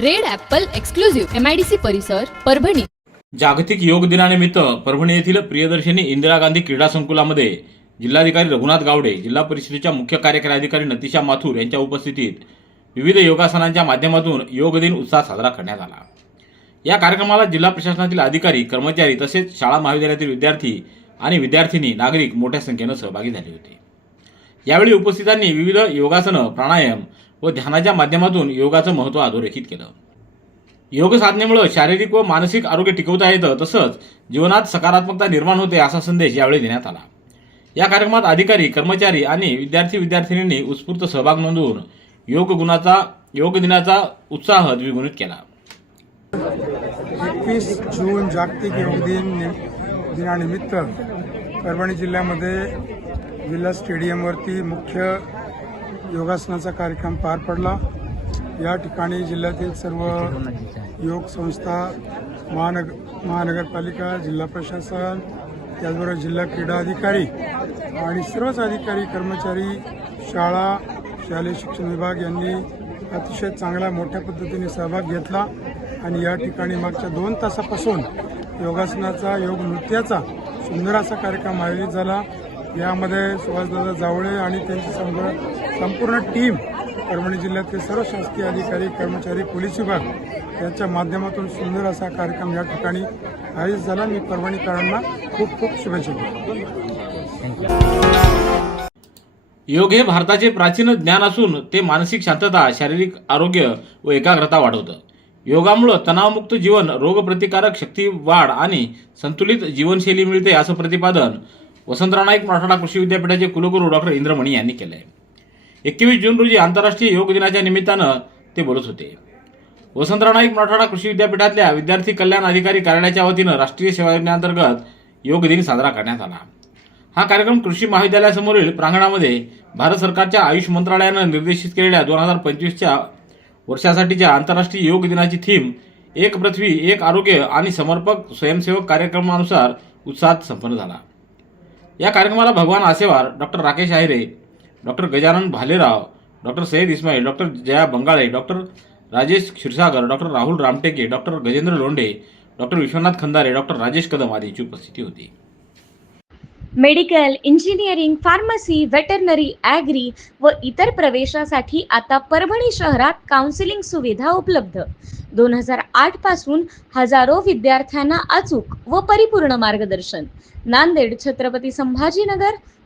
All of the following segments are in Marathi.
Red Apple exclusive MIDC परिसर परभणी. जागतिक योग दिनानिमित्त परभणी येथील प्रियदर्शनी इंदिरा गांधी क्रीडा संकुलामध्ये जिल्हाधिकारी रघुनाथ गावडे जिल्हा परिषदेच्या मुख्य कार्यकारी अधिकारी नतिशा माथुर यांच्या उपस्थितीत विविध योगासनांच्या माध्यमातून योग दिन उत्साह साजरा करण्यात आला. या कार्यक्रमाला जिल्हा प्रशासनातील अधिकारी कर्मचारी तसेच शाळा महाविद्यालयातील विद्यार्थी आणि विद्यार्थिनी नागरिक मोठ्या संख्येनं सहभागी झाले होते. यावेळी उपस्थितांनी विविध योगासनं प्राणायाम व ध्यानाच्या माध्यमातून योगाचं महत्त्व अधोरेखित केलं. योग साधनेमुळे शारीरिक व मानसिक आरोग्य टिकवता येतं तसंच जीवनात सकारात्मकता निर्माण होते असा संदेश यावेळी देण्यात आला. या कार्यक्रमात अधिकारी कर्मचारी आणि विद्यार्थी विद्यार्थिनींनी उत्स्फूर्त सहभाग नोंदवून योग गुणाचा योग दिनाचा उत्साह द्विगुणित केला. एकवीस जून जागतिक योग दिन दिनानिमित्त परभणी जिल्ह्यामध्ये जिल्हा स्टेडियमवरती मुख्य योगासनाचा कार्यक्रम पार पडला. या ठिकाणी जिल्ह्यातील सर्व योग संस्था महानग महानगरपालिका जिल्हा प्रशासन त्याचबरोबर जिल्हा क्रीडा अधिकारी आणि सर्वच अधिकारी कर्मचारी शाळा शालेय शिक्षण विभाग यांनी अतिशय चांगल्या मोठ्या पद्धतीने सहभाग घेतला आणि या ठिकाणी मागच्या दोन तासापासून योगासनाचा योग नृत्याचा सुंदर असा कार्यक्रम आयोजित झाला. यामध्ये सुभाषदादा जावळे आणि त्यांचे संघ संपूर्ण टीम परभणी जिल्ह्यातले सर्व शासकीय अधिकारी कर्मचारी पोलीस विभाग यांच्या माध्यमातून सुंदर असा कार्यक्रम या ठिकाणी आयोजित झाला. मी परभणीकरांना खूप खूप शुभेच्छा देतो. योग हे भारताचे प्राचीन ज्ञान असून ते मानसिक शांतता शारीरिक आरोग्य व एकाग्रता वाढवतं. योगामुळं तणावमुक्त जीवन रोगप्रतिकारक शक्ती वाढ आणि संतुलित जीवनशैली मिळते असं प्रतिपादन वसंतराव नाईक मराठवाडा कृषी विद्यापीठाचे कुलगुरू डॉक्टर इंद्रमणी यांनी केलं आहे एकवीस जून रोजी आंतरराष्ट्रीय योग दिनाच्या निमित्तानं ते बोलत होते. वसंतराव नाईक मराठवाडा कृषी विद्यापीठातल्या विद्यार्थी कल्याण अधिकारी कार्यालयाच्या वतीनं राष्ट्रीय सेवा योजनेअंतर्गत योग दिन साजरा करण्यात आला. हा कार्यक्रम कृषी महाविद्यालयासमोरील प्रांगणामध्ये भारत सरकारच्या आयुष मंत्रालयानं निर्देशित केलेल्या दोन हजार पंचवीसच्या वर्षासाठीच्या आंतरराष्ट्रीय योग दिनाची थीम एक पृथ्वी एक आरोग्य आणि समर्पक स्वयंसेवक कार्यक्रमानुसार उत्साहात संपन्न झाला. या कार्यक्रमाला Bhagwan Asewar doctor Rakesh Ahire doctor Gajanan Bhalerao doctor Sayyad Ismail doctor Jaya Bangale doctor Rajesh Kshirsagar doctor Rahul Ramteke doctor Gajendra Londhe doctor Vishwanath Khandare doctor Rajesh Kadam आदींची उपस्थिती होती. Medical engineering pharmacy veterinary agri व इतर प्रवेशासाठी आता परभणी शहरात काउन्सिलिंग सुविधा उपलब्ध. दोन हजार आठपासून हजारो विद्यार्थ्यांना अचूक व परिपूर्ण मार्गदर्शन. Nanded Chhatrapati Sambhajinagar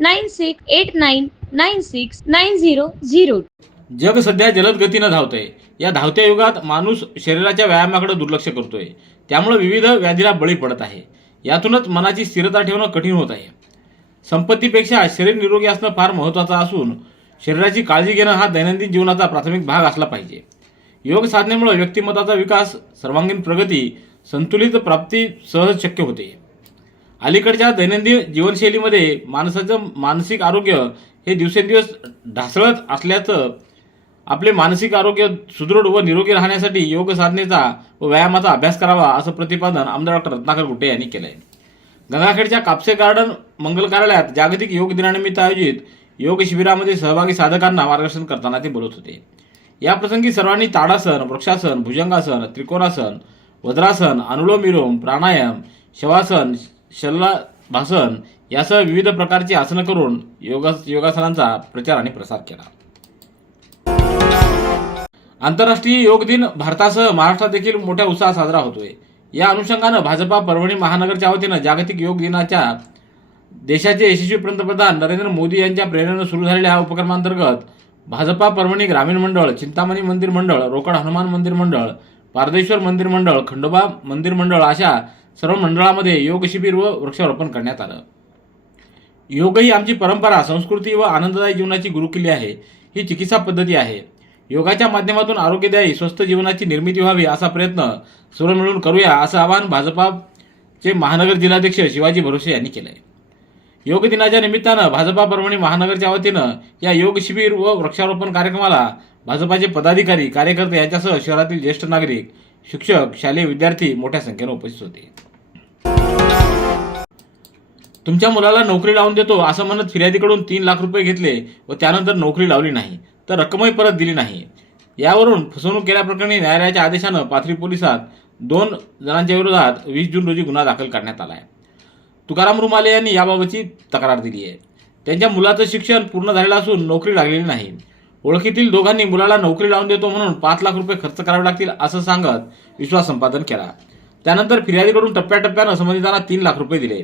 nine six eight nine nine six nine zero zero जग सध्या जलद गतीनं धावतंय या धावत्या युगात माणूस शरीराच्या व्यायामाकडे दुर्लक्ष करतोय त्यामुळे विविध व्याधीला बळी पडत आहे यातूनच मनाची स्थिरता ठेवणं कठीण होत आहे संपत्तीपेक्षा शरीर निरोगी असणं फार महत्त्वाचं असून शरीराची काळजी घेणं हा दैनंदिन जीवनाचा प्राथमिक भाग असला पाहिजे योग साधनेमुळे व्यक्तिमत्वाचा विकास सर्वांगीण प्रगती संतुलित प्राप्ती सहज शक्य होते अलीकडच्या दैनंदिन जीवनशैलीमध्ये माणसाचं मानसिक आरोग्य हे दिवसेंदिवस ढासळत असल्याचं आपले मानसिक आरोग्य सुदृढ व निरोगी राहण्यासाठी योग साधनेचा व व्यायामाचा अभ्यास करावा असं प्रतिपादन आमदार डॉक्टर रत्नाकर गुट्टे यांनी केलं आहे गंगाखेडच्या कापसे गार्डन मंगल कार्यालयात जागतिक योग दिनानिमित्त आयोजित योग शिबिरामध्ये सहभागी साधकांना मार्गदर्शन करताना ते बोलत होते. याप्रसंगी सर्वांनी ताडासन वृक्षासन भुजंगासन त्रिकोणासन वज्रासन अनुलोम विलोम प्राणायाम शवासन शल्लाभासन यासह विविध प्रकारची आसनं करून योगा योगासनांचा प्रचार आणि प्रसार केला. आंतरराष्ट्रीय योग दिन भारतासह महाराष्ट्रात देखील मोठ्या उत्साहात साजरा होतोय. या अनुषंगानं भाजपा परभणी महानगरच्या वतीनं जागतिक योग दिनाच्या देशाचे यशस्वी पंतप्रधान नरेंद्र मोदी यांच्या प्रेरणेनं सुरू झालेल्या या उपक्रमांतर्गत भाजपा परभणी ग्रामीण मंडळ चिंतामणी मंदिर मंडळ रोकड हनुमान मंदिर मंडळ पारदेश्वर मंदिर मंडळ खंडोबा मंदिर मंडळ अशा सर्व मंडळामध्ये योग शिबिर व वृक्षारोपण करण्यात आलं. योग ही आमची परंपरा संस्कृती व आनंददायी जीवनाची गुरुकिल्ली आहे. ही चिकित्सा पद्धती आहे. योगाच्या माध्यमातून आरोग्यदायी स्वस्थ जीवनाची निर्मिती व्हावी असा प्रयत्न सर्व मिळून करूया असं आवाहन भाजपाचे महानगर जिल्हाध्यक्ष शिवाजी भरोसे यांनी केलं आहे योग दिनाच्या निमित्तानं भाजपा परभणी महानगरच्या वतीनं या योग शिबिर व वृक्षारोपण कार्यक्रमाला भाजपाचे पदाधिकारी कार्यकर्ते यांच्यासह शहरातील ज्येष्ठ नागरिक शिक्षक शालेय विद्यार्थी मोठ्या संख्येनं उपस्थित होते. तुमच्या मुलाला नोकरी लावून देतो असं म्हणत फिर्यादीकडून तीन लाख रुपये घेतले व त्यानंतर नोकरी लावली नाही. तर रक्कमही परत दिली नाही. यावरून फसवणूक केल्याप्रकरणी न्यायालयाच्या आदेशानं पाथरी पोलिसात दोन जणांच्या विरोधात वीस जून रोजी गुन्हा दाखल करण्यात आला आहे तुकाराम रुमाले यांनी याबाबतची तक्रार दिली आहे. त्यांच्या मुलाचं शिक्षण पूर्ण झालेलं असून नोकरी लागलेली नाही. ओळखीतील दोघांनी मुलाला नोकरी लावून देतो म्हणून पाच लाख रुपये खर्च करावे लागतील असं सांगत विश्वास संपादन केला. त्यानंतर फिर्यादीकडून टप्प्याटप्प्यानं संबंधितांना तीन लाख रुपये दिले.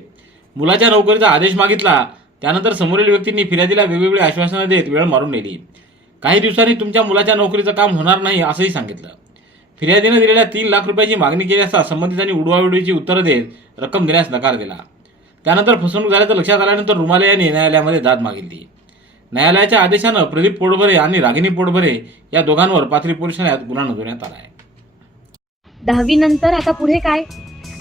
मुलाच्या नोकरीचा आदेश मागितला त्यानंतर समोरील व्यक्तींनी फिर्यादीला वेगवेगळी आश्वासनं देत वेळ मारून नेली. काही दिवसांनी तुमच्या मुलाच्या नोकरीचं काम होणार नाही असंही सांगितलं. फिर्यादीनं दिलेल्या तीन लाख रुपयाची मागणी केली असता संबंधितांनी उडवाउडवीची उत्तरं देत रक्कम देण्यास नकार दिला. त्यानंतर फसवणूक झाल्याचं लक्षात आल्यानंतर रुमाले यांनी न्यायालयामध्ये दाद मागितली. न्यायालयाच्या आदेशानं प्रदीप पोटभरे आणि रागिनी पोटभरे या दोघांवर पाथरी पोलीस ठाण्यात गुन्हा नोंदवण्यात आला आहे दहावी नंतर आता पुढे काय?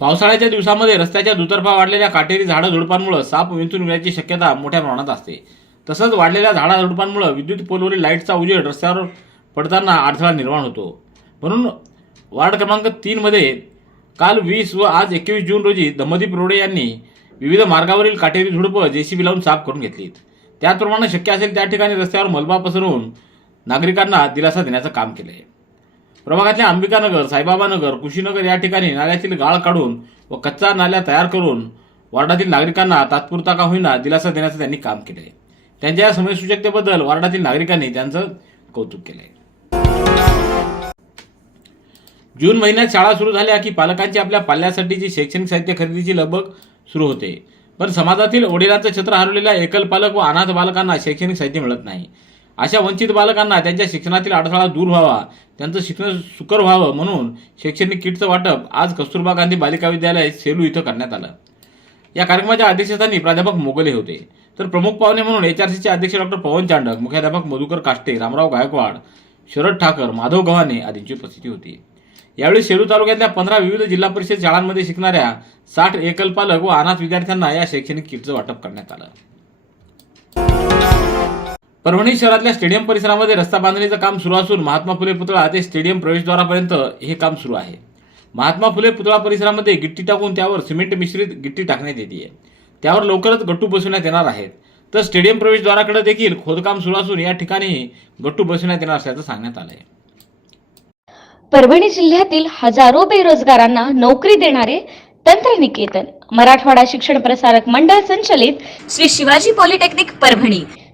पावसाळ्याच्या दिवसामध्ये रस्त्याच्या दुतर्फा वाढलेल्या काटेरी झाडं झुडपांमुळे साप विंचून येण्याची शक्यता मोठ्या प्रमाणात असते. तसंच वाढलेल्या झाडा झुडपांमुळे विद्युत पोलवरील लाईटचा उजेड रस्त्यावर पडताना अडथळा निर्माण होतो. म्हणून वार्ड क्रमांक तीनमध्ये काल वीस व आज एकवीस जून रोजी दमदीप रोडे यांनी विविध मार्गावरील काटेरी झुडपं जेसीबी लावून साफ करून घेतलीत. त्याचप्रमाणे शक्य असेल त्या ठिकाणी रस्त्यावर मलबा पसरवून नागरिकांना दिलासा देण्याचं काम केलं आहे प्रभागातल्या अंबिकानगर साईबाबानगर कुशीनगर या ठिकाणी नाल्यातील गाळ काढून व कच्चा नाल्या तयार करून वार्डातील नागरिकांना तात्पुरता का होईना दिलासा देण्याचं त्यांनी काम केलं आहे त्यांच्या या समयसूचकतेबद्दल वार्डातील नागरिकांनी त्यांचं कौतुक केलं आहे जून महिन्यात शाळा सुरू झाल्या की पालकांची आपल्या पाल्यासाठीची शैक्षणिक साहित्य खरेदीची लगबग सुरू होते. पण समाजातील वडिलांचं छत्र हरवलेल्या एकल पालक व अनाथ बालकांना शैक्षणिक साहित्य मिळत नाही. अशा वंचित बालकांना त्यांच्या शिक्षणातील अडथळा दूर व्हावा त्यांचं शिक्षण सुकर व्हावं म्हणून शैक्षणिक किटचं वाटप आज कस्तुरबा गांधी बालिका विद्यालय सेलू इथं करण्यात आलं. या कार्यक्रमाच्या अध्यक्षस्थानी प्राध्यापक मोगले होते. तर प्रमुख पाहुणे म्हणून एच आर सीचे अध्यक्ष डॉक्टर पवन चांडक मुख्याध्यापक मधुकर काष्टे रामराव गायकवाड शरद ठाकर माधव गव्हाणे आदींची उपस्थिती होती. यावेळी सेलू तालुक्यातल्या पंधरा विविध जिल्हा परिषद शाळांमध्ये शिकणाऱ्या साठ एकल पालक व अनाथ विद्यार्थ्यांना या शैक्षणिक किटचं वाटप करण्यात आलं. परभणी शहरातल्या स्टेडियम परिसरामध्ये रस्ता बांधणीचं काम सुरू असून महात्मा फुले पुतळा ते स्टेडियम प्रवेशद्वारापर्यंत हे काम सुरू आहे. महात्मा फुले पुतळा परिसरामध्ये गिट्टी टाकून त्यावर सिमेंट मिश्रित गिट्टी टाकण्यात येते त्यावर लवकरच गट्टू बसवण्यात येणार आहेत. तर स्टेडियम प्रवेशद्वाराकडे देखील खोदकाम सुरू असून या ठिकाणी गट्टू बसवण्यात येणार असल्याचं सांगण्यात आलं आहे परभणी जिल्ह्यातील हजारो बेरोजगारांना नोकरी देणारे तंत्रनिकेतन मराठवाडा शिक्षण प्रसारक मंडळ संचलित श्री शिवाजी पॉलिटेक्निक परभणी.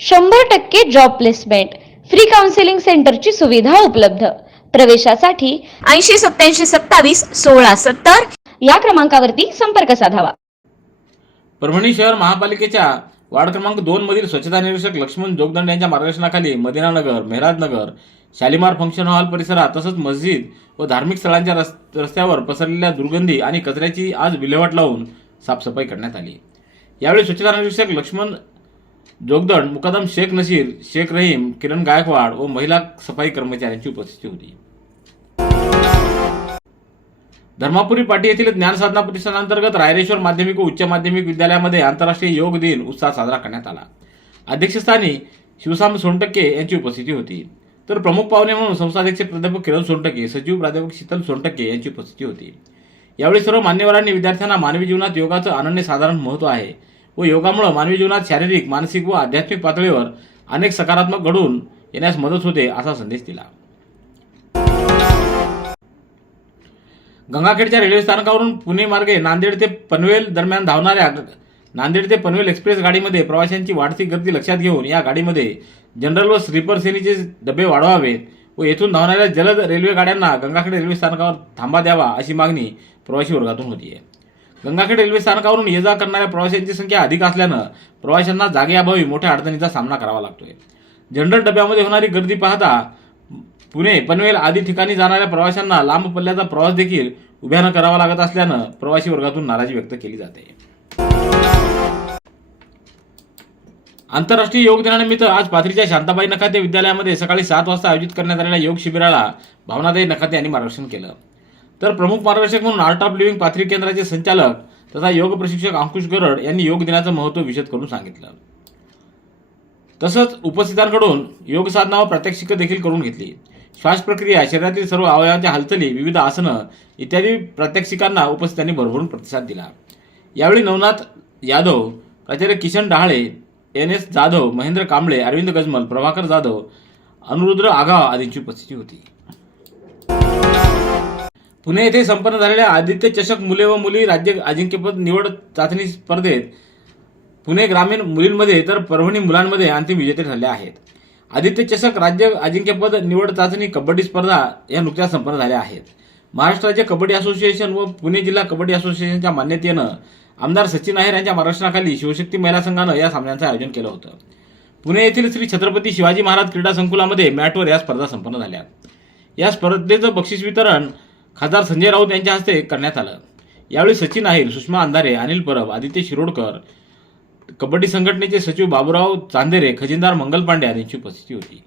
शंभर टक्के जॉब प्लेसमेंट फ्री काउन्सिलिंग सेंटरची सुविधा उपलब्ध. प्रवेशासाठी ऐंशी सत्याऐंशी सत्तावीस सोळा सत्तर या क्रमांकावरती संपर्क साधावा. परभणी शहर महापालिकेच्या वार्ड क्रमांक दोन मधील स्वच्छता निरीक्षक लक्ष्मण जोगदंड यांच्या मार्गदर्शनाखाली मदिनानगर मेहराजनगर शालिमार फंक्शन हॉल परिसरात तसंच मस्जिद व धार्मिक स्थळांच्या रस्त्यावर पसरलेल्या दुर्गंधी आणि कचऱ्याची आज विल्हेवाट लावून साफसफाई करण्यात आली. यावेळी स्वच्छता निरीक्षक लक्ष्मण जोगदंड मुकादम शेख नशीर शेख रहीम किरण गायकवाड व महिला सफाई कर्मचाऱ्यांची उपस्थिती होती. धर्मापुरी पाटी येथील ज्ञानसाधना प्रतिष्ठानांतर्गत रायरेश्वर माध्यमिक व उच्च माध्यमिक विद्यालयामध्ये आंतरराष्ट्रीय योग दिन उत्साह साजरा करण्यात आला. अध्यक्षस्थानी शिवसाम सोनटक्के यांची उपस्थिती होती. तर प्रमुख पाहुणे म्हणून संस्थाध्यक्ष प्राध्यापक किरण सोनटक्के सचिव प्राध्यापक शीतल सोनटक्के यांची उपस्थिती होती. यावेळी सर्व मान्यवरांनी विद्यार्थ्यांना मानवी जीवनात योगाचं अनन्यसाधारण महत्त्व आहे. व योगामुळे मानवी जीवनात शारीरिक मानसिक व आध्यात्मिक पातळीवर अनेक सकारात्मक घडून येण्यास मदत होते असा संदेश दिला. गंगाखेडच्या रेल्वे स्थानकावरून पुणे मार्गे नांदेड ते पनवेल दरम्यान धावणाऱ्या नांदेड ते पनवेल एक्सप्रेस गाडीमध्ये प्रवाशांची वाढती गर्दी लक्षात घेऊन या गाडीमध्ये जनरल व स्लीपर श्रेणीचे डबे वाढवावेत व येथून धावणाऱ्या जलद रेल्वे गाड्यांना गंगाखेड रेल्वे स्थानकावर थांबा द्यावा अशी मागणी प्रवासी वर्गातून होती आहे गंगाखेड रेल्वे स्थानकावरून ये जा करणाऱ्या प्रवाशांची संख्या अधिक असल्यानं प्रवाशांना जागेअभावी मोठ्या अडचणीचा सामना करावा लागतोय. जनरल डब्यामध्ये होणारी गर्दी पाहता पुणे पनवेल आदी ठिकाणी जाणाऱ्या प्रवाशांना लांब पल्ल्याचा प्रवास देखील उभ्यानं करावा लागत असल्यानं प्रवासी वर्गातून नाराजी व्यक्त केली जाते. आंतरराष्ट्रीय योग दिनानिमित्त आज पाथरीच्या शांताबाई नखाते विद्यालयामध्ये सकाळी सात वाजता आयोजित करण्यात आलेल्या योग शिबिराला भावनाताई नखाते यांनी मार्गदर्शन केलं. तर प्रमुख मार्गदर्शक म्हणून आर्ट ऑफ लिव्हिंग पाथरी केंद्राचे संचालक तथा योग प्रशिक्षक अंकुश गरड यांनी योग दिनाचं महत्त्व विशद करून सांगितलं. तसंच उपस्थितांकडून योग साधना व प्रात्यक्षिक देखील करून घेतली. श्वास प्रक्रिया शरीरातील सर्व अवयवांच्या हालचाली विविध आसनं इत्यादी प्रात्यक्षिकांना उपस्थितांनी भरभरून प्रतिसाद दिला. यावेळी नवनाथ यादव प्राचार्य किशन डहाळे एन एस जाधव महेंद्र कांबळे अरविंद गजमल प्रभाकर जाधव अनुरुद्र आगाव आदींची उपस्थिती होती. पुणे येथे संपन्न झालेल्या आदित्य चषक मुले व मुली राज्य अजिंक्यपद निवड चाचणी स्पर्धेत पुणे ग्रामीण मुलींमध्ये तर परभणी मुलांमध्ये अंतिम विजेते ठरले आहेत. आदित्य चषक राज्य अजिंक्यपद निवड चाचणी कबड्डी स्पर्धा या नुकत्याच संपन्न झाल्या आहेत. महाराष्ट्र राज्य कबड्डी असोसिएशन व पुणे जिल्हा कबड्डी असोसिएशनच्या मान्यतेनं आमदार सचिन आहेर यांच्या मार्गदर्शनाखाली शिवशक्ती महिला संघानं या सामन्यांचं आयोजन केलं होतं. पुणे येथील श्री छत्रपती शिवाजी महाराज क्रीडा संकुलामध्ये मॅटवर या स्पर्धा संपन्न झाल्या. या स्पर्धेचं बक्षीस वितरण खासदार संजय राऊत यांच्या हस्ते करण्यात आलं. यावेळी सचिन आहेर सुषमा अंधारे अनिल परब आदित्य शिरोडकर कबड्डी संघटनेचे सचिव बाबूराव चांदेरे खजिनदार मंगल पांडे यांची उपस्थिती होती.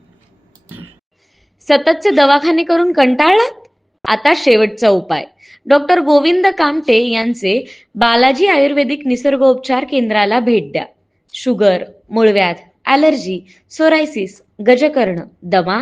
सततचे दवाखाने करून कंटाळलात? आता शेवटचा उपाय. डॉक्टर गोविंद कामटे यांचे बालाजी आयुर्वेदिक निसर्गोपचार केंद्राला भेट द्या. शुगर मूळव्याध ॲलर्जी सोरायसिस गजकर्ण दमा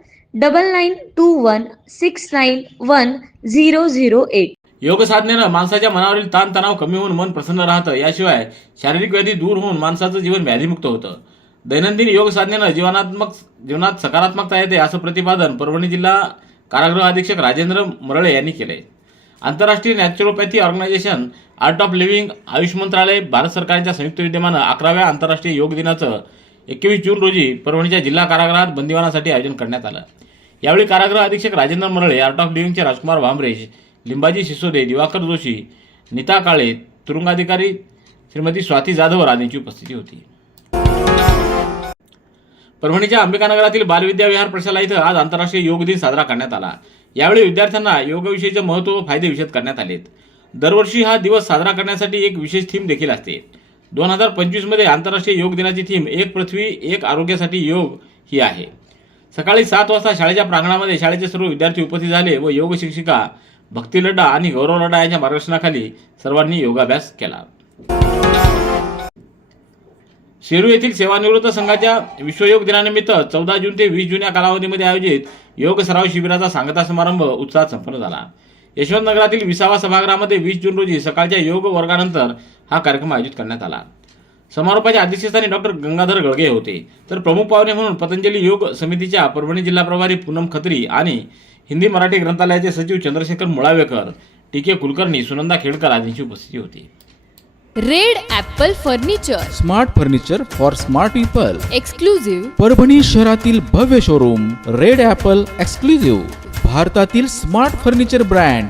double nine two one six nine one zero zero eight योग साधनेनं माणसाच्या मनावरील ताणतणाव कमी होऊन मन प्रसन्न राहतं. याशिवाय शारीरिक व्याधी दूर होऊन माणसाचं जीवन व्याधीमुक्त होतं. दैनंदिन योग साधनेनं जीवनात्मक जीवनात सकारात्मकता येते असं प्रतिपादन परभणी जिल्हा कारागृह अधीक्षक राजेंद्र मरळे यांनी केले आंतरराष्ट्रीय naturopathy organisation Art of Living AYUSH मंत्रालय भारत सरकारच्या संयुक्त विद्यमानं अकराव्या आंतरराष्ट्रीय योग दिनाचं एकवीस जून रोजी परभणीच्या जिल्हा कारागृहात बंदिवानासाठी आयोजन करण्यात आलं. यावेळी कारागृह अधीक्षक राजेंद्र मरळे आर्ट ऑफ लिव्हिंगचे राजकुमार भांबरेश लिंबाजी सिसोदे दिवाकर जोशी नीता काळे तुरुंगाधिकारी श्रीमती स्वाती जाधव आदींची उपस्थिती होती. परभणीच्या अंबिकानगरातील बालविद्या विहार प्रशाला इथं आज आंतरराष्ट्रीय योग दिन साजरा करण्यात आला. यावेळी विद्यार्थ्यांना योगविषयीचे महत्त्व व फायदे विशद करण्यात आलेत. दरवर्षी हा दिवस साजरा करण्यासाठी एक विशेष थीम देखील असते. दोन हजार पंचवीसमध्ये आंतरराष्ट्रीय योग दिनाची थीम एक पृथ्वी एक आरोग्यासाठी योग ही आहे. सकाळी सात वाजता शाळेच्या प्रांगणामध्ये शाळेचे सर्व विद्यार्थी उपस्थित झाले व योग शिक्षिका भक्ती लड्डा आणि गौरव लड्डा यांच्या मार्गदर्शनाखाली सर्वांनी योगाभ्यास केला. शेरू येथील सेवानिवृत्त संघाच्या विश्वयोग दिनानिमित्त चौदा जून ते वीस जून या कालावधीमध्ये आयोजित योग सराव शिबिराचा सांगता समारंभ उत्साहात संपन्न झाला. यशवंत नगरातील विसावा सभागृहामध्ये वीस जून रोजी सकाळच्या योग वर्गानंतर हा कार्यक्रम आयोजित करण्यात आला. समारोपाच्या अध्यक्षस्थानी डॉक्टर गंगाधर गळगे होते. तर प्रमुख पाहुणे म्हणून पतंजली योग समितीच्या परभणी जिल्हा प्रभारी पूनम खत्री आणि हिंदी मराठी ग्रंथालयाचे सचिव चंद्रशेखर मुळावेकर टी के कुलकर्णी सुनंदा खेडकर आदींची उपस्थिती होती. Red apple furniture. Smart furniture for smart people. Exclusive Parbhani शहरातील भव्य शोरूम रेड ॲपल एक्सक्लुझिव्ह. भारतातील smart furniture brand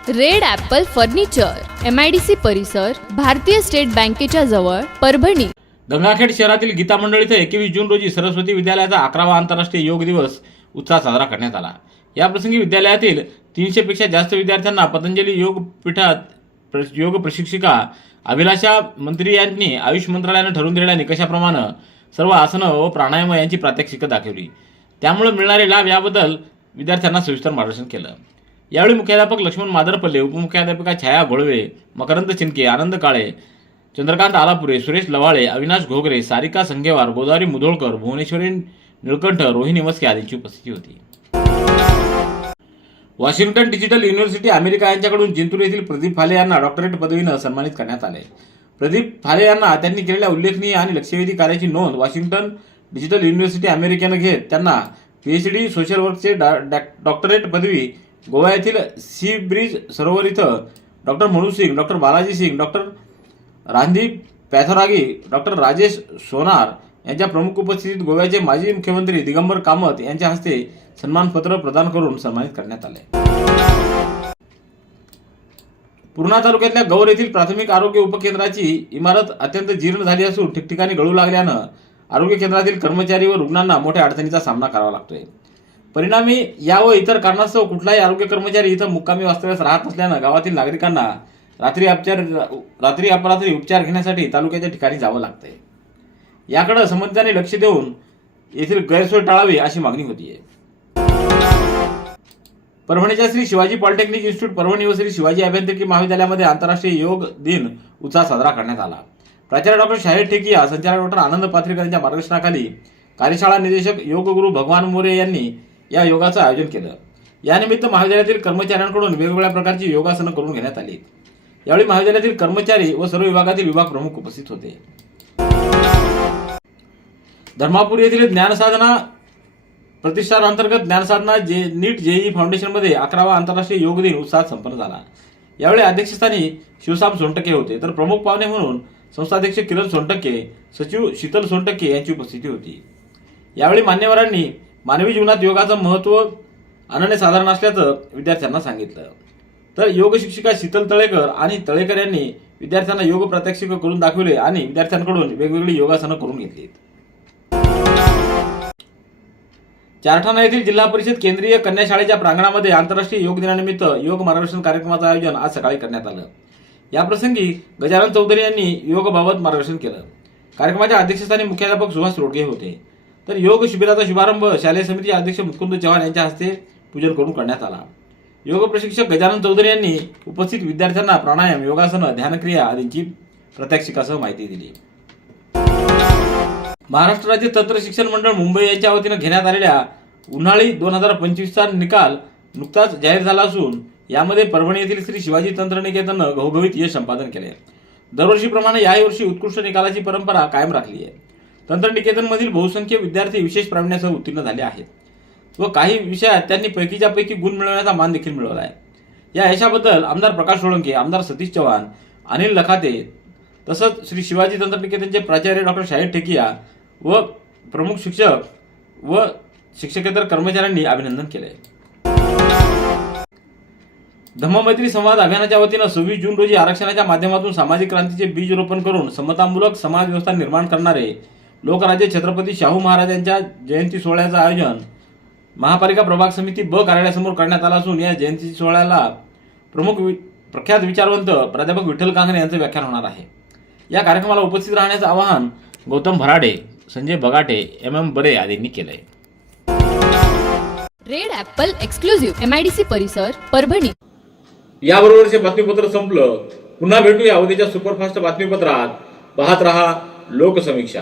Red Apple furniture M I D C परिसर भारतीय स्टेट बँकेच्या जवळ परभणी. गंगाखेड शहरातील गीता मंडळ इथं एकवीस जून रोजी सरस्वती विद्यालयाचा अकरावा आंतरराष्ट्रीय योग दिवस उत्साह साजरा करण्यात आला. या प्रसंगी विद्यालयातील तीनशे पेक्षा जास्त विद्यार्थ्यांना पतंजली योग पीठात प्र- योग प्रशिक्षिका अभिलाषा मंत्री यांनी आयुष मंत्रालयानं ठरवून दिलेल्या निकषाप्रमाणे सर्व आसनं व प्राणायाम यांची प्रात्यक्षिकं दाखवली. त्यामुळे मिळणारे लाभ याबद्दल विद्यार्थ्यांना सविस्तर मार्गदर्शन केलं. यावेळी मुख्याध्यापक लक्ष्मण मादरपल्ले उपमुख्याध्यापिका छाया घोळवे मकरंद चिनके आनंद काळे चंद्रकांत आलापुरे सुरेश लवाळे अविनाश घोगरे सारिका संघेवार गोदावरी मुधोळकर भुवनेश्वरी निळकंठ रोहिणी मस्के आदींची उपस्थिती होती. वॉशिंग्टन डिजिटल युनिव्हर्सिटी अमेरिका यांच्याकडून जिंतूर येथील प्रदीप फाले यांना डॉक्टरेट पदवीनं सन्मानित करण्यात आले. प्रदीप फाले यांना त्यांनी केलेल्या उल्लेखनीय आणि लक्षवेधी कार्याची नोंद वॉशिंग्टन डिजिटल युनिव्हर्सिटी अमेरिकेनं घेत त्यांना पीएचडी सोशल वर्कचे डॉक्टरेट पदवी गोव्यातील सी ब्रिज सरोवर इथं doctor Manu Singh doctor Balaji Singh doctor Randhi पॅथोरागी doctor Rajesh Sonar यांच्या प्रमुख उपस्थितीत गोव्याचे माजी मुख्यमंत्री दिगंबर कामत यांच्या हस्ते सन्मानपत्र प्रदान करून सन्मानित करण्यात आले. पूर्णा तालुक्यातल्या गौर येथील प्राथमिक आरोग्य उपकेंद्राची इमारत अत्यंत जीर्ण झाली असून ठिकठिकाणी गळू लागल्यानं आरोग्य केंद्रातील कर्मचारी व रुग्णांना मोठ्या अडचणीचा सामना करावा लागतोय. परिणामी या व इतर कारणास्तव कुठलाही आरोग्य कर्मचारी इथं मुक्कामी वास्तव्यास राहत असल्यानं गावातील नागरिकांना रात्री उपचार रात्री अपरात्री उपचार घेण्यासाठी तालुक्याच्या ठिकाणी जावं लागतंय. याकडे संबंधितांनी लक्ष देऊन येथील गैरसोय टाळावी अशी मागणी होतीये. परभणीच्या श्री शिवाजी पॉलिटेक्निक इन्स्टिट्यूट परभणी व श्री शिवाजी अभियांत्रिकी महाविद्यालयामध्ये आंतरराष्ट्रीय योग दिन उत्साह साजरा करण्यात आला. प्राचार्य डॉक्टर शाहीर ठेकिया संचालक डॉक्टर आनंद पात्रेकर यांच्या मार्गदर्शनाखाली कार्यशाळा निदेशक योगगुरू भगवान मोरे यांनी या योगाचं आयोजन केलं. यानिमित्त महाविद्यालयातील कर्मचाऱ्यांकडून वेगवेगळ्या प्रकारची योगासनं करून घेण्यात आली. यावेळी महाविद्यालयातील कर्मचारी व सर्व विभागातील विभाग प्रमुख उपस्थित होते. धर्मापूर येथील ज्ञानसाधना प्रतिष्ठानांतर्गत ज्ञानसाधना जे नीट जेई फाउंडेशनमध्ये अकरावा आंतरराष्ट्रीय योग दिन उत्साहात संपन्न झाला. यावेळी अध्यक्षस्थानी शिवसाम सोनटके होते. तर प्रमुख पाहुणे म्हणून संस्थाध्यक्ष किरण सोनटके सचिव शीतल सोनटके यांची उपस्थिती होती. यावेळी मान्यवरांनी मानवी जीवनात योगाचं महत्त्व अनन्यसाधारण असल्याचं विद्यार्थ्यांना सांगितलं. तर योग शिक्षिका शीतल तळेकर आणि तळेकर यांनी विद्यार्थ्यांना योग प्रात्यक्षिक करून दाखवले आणि विद्यार्थ्यांकडून वेगवेगळी योगासनं करून घेतलीत चारठाणा येथील जिल्हा परिषद केंद्रीय कन्या शाळेच्या प्रांगणामध्ये आंतरराष्ट्रीय योग दिनानिमित्त योग मार्गदर्शन कार्यक्रमाचं आयोजन आज सकाळी करण्यात आलं. याप्रसंगी गजानन चौधरी यांनी योगबाबत मार्गदर्शन केलं. कार्यक्रमाच्या अध्यक्षस्थानी मुख्याध्यापक सुभाष रोडगे होते. तर योग शिबिराचा शुभारंभ शालेय समितीचे अध्यक्ष मुकुंद चव्हाण यांच्या हस्ते पूजन करून करण्यात आला. योग प्रशिक्षक गजानन चौधरी यांनी उपस्थित विद्यार्थ्यांना प्राणायाम योगासनं ध्यानक्रिया आदींची प्रात्यक्षिकासह माहिती दिली. महाराष्ट्र राज्य तंत्र शिक्षण मंडळ मुंबई यांच्या वतीनं घेण्यात आलेल्या उन्हाळी दोन हजार पंचवीसचा निकाल नुकताच जाहीर झाला असून यामध्ये परभणी येथील श्री शिवाजी तंत्रनिकेतननं घवघवीत यश संपादन केले दरवर्षीप्रमाणे याही वर्षी उत्कृष्ट निकालाची परंपरा कायम राखली आहे. तंत्रनिकेतनमधील बहुसंख्य विद्यार्थी विशेष प्रावीण्यासह उत्तीर्ण झाले आहेत व काही विषयात त्यांनी पैकीच्या पैकी गुण मिळवण्याचा मान देखील मिळवला आहे. या यशाबद्दल आमदार प्रकाश सोळंके आमदार सतीश चव्हाण अनिल लखाते तसंच श्री शिवाजी तंत्रनिकेतनचे प्राचार्य डॉक्टर शाहिद ठेकिया व प्रमुख शिक्षक व शिक्षकेतर कर्मचाऱ्यांनी अभिनंदन केले धम्ममैत्री संवाद अभियानाच्या वतीनं सव्वीस जून रोजी आरक्षणाच्या माध्यमातून सामाजिक क्रांतीचे बीज रोपण करून समतामूलक समाज व्यवस्था निर्माण करणारे लोकराज्य छत्रपती शाहू महाराजांच्या जयंती सोहळ्याचं आयोजन महापालिका प्रभाग समिती ब कार्यालयासमोर करण्यात आला असून या जयंती सोहळ्याला प्रमुख वि प्रख्यात विचारवंत प्राध्यापक विठ्ठल कांगणे यांचं व्याख्यान होणार आहे. या कार्यक्रमाला उपस्थित राहण्याचं आवाहन गौतम भराडे संजय बगाटे एम एम बरे आदींनी केलंय. Red Apple exclusive M I D C परिसर परभणी. याबरोबरचे बातमीपत्र संपलं पुन्हा भेटूया उद्याच्या सुपरफास्ट बातमीपत्रात. पाहत रहा लोकसमीक्षा.